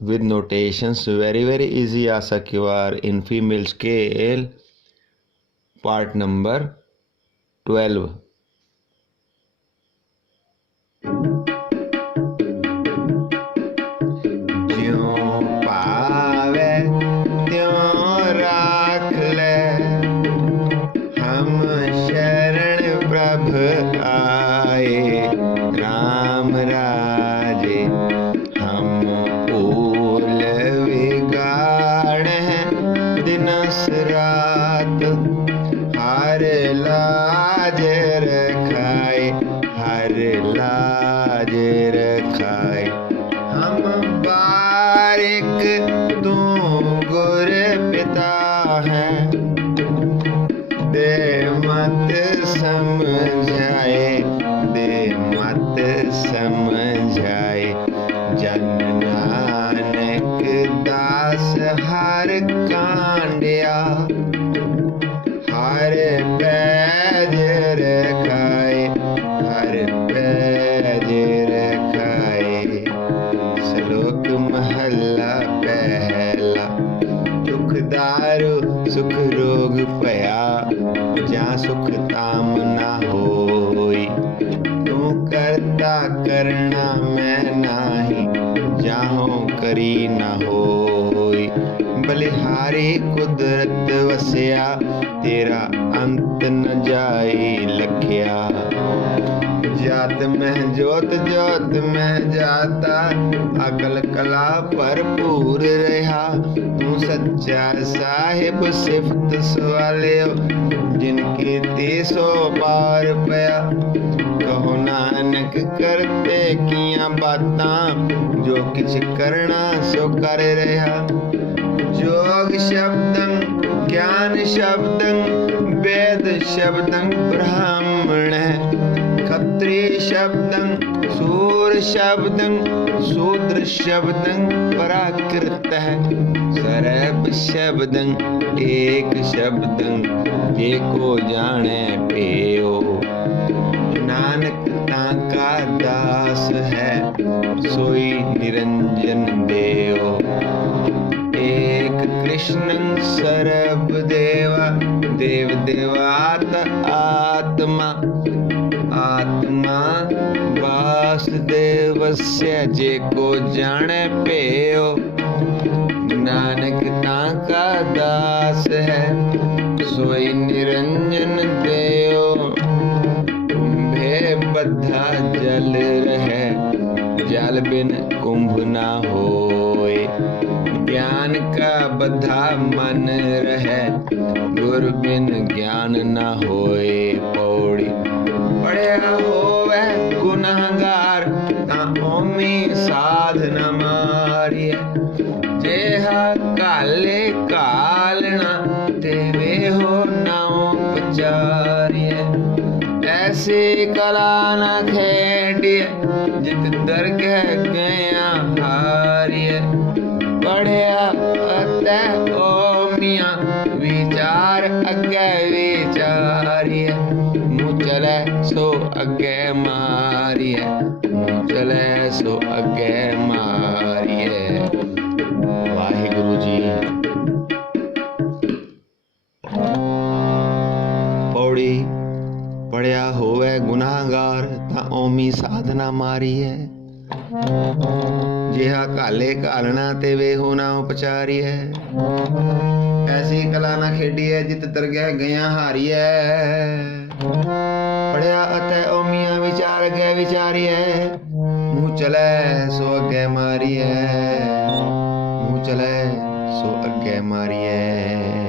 with notations, very easy Aasa Vaar in female scale, part number 12. ज्यों पावे त्यों राख ले, हम शरण प्रभ आए राम राजे। हम भूल विगाड़ दिनस रात, हर लाज रखाए, हर लाज रखाए। हम बारिक तू गुर पिता है, दे मत समझाए, दे मत समझाए। जन नानक दास हर कांडिया, हर पैज रखाए, हर पैज रखाए। श्लोक महला पहला। दुख दारू सुख रोग पया, जा सुख ताम ना होई। तू करता करना मैं नाही, जाहों करी ना होई। बलिहारी कुदरत वसिया, तेरा अंत न जाई लखिया। जात में जोत जोत में जाता, अकल कला भरपूर रहा। तू सच्चा साहिब सिफत सवालियो, जिनकी 300 पार पया। कहो नानक करते किया बातां, जो किछ करना सो कर रहा। जोग शब्दं ज्ञान शब्दं, वेद शब्दं ब्राह्मण। क्षत्रिय शब्दं सूर शब्दं, शूद्र शब्दं पराकृत है। सर्व शब्दं एक शब्दं, जे को जाने पेयो। नानक ताका दास है, सोई निरंजन देव। एक कृष्णं सर्व देवा, देव देवात आत्मा। आत्मा वासुदेवस्य, जे को जाने पेयो। नानक ताका दास है, सोई निरंजन देव। कुंभे बद्धा जल रहे, जल बिन कुंभ ना होए। ज्ञान का बद्धा मन रहे, गुर बिन ज्ञान न होए। पौड़ी पढ़िया होवे गुनहगार, ता ओमी साध न मारिय। जेहा काले कालना, तेवे हो नाओ पचारिय। ऐसी कला न खेडिय, जित दरगह गया हारिय। पढ़िया अतः ओमिया, विचार अगे विचारिय। मुँह चले सो अगे मारिय, मुँह चले सो अगे मारिय। वाहिगुरु जी। पौड़ी पढ़िया होवे गुनाहगार, ता ओमी साधना मारिय। जिहा काले कालना, ते वे हो ना उपचारी है। ऐसी कला ना खेडी है, जित तरगह गया हारी है। पढ़िया अतः ओमिया, विचार गए विचारी है। मुँह चले सो अगे मारी है, मुँह चले सो अगे मारी है।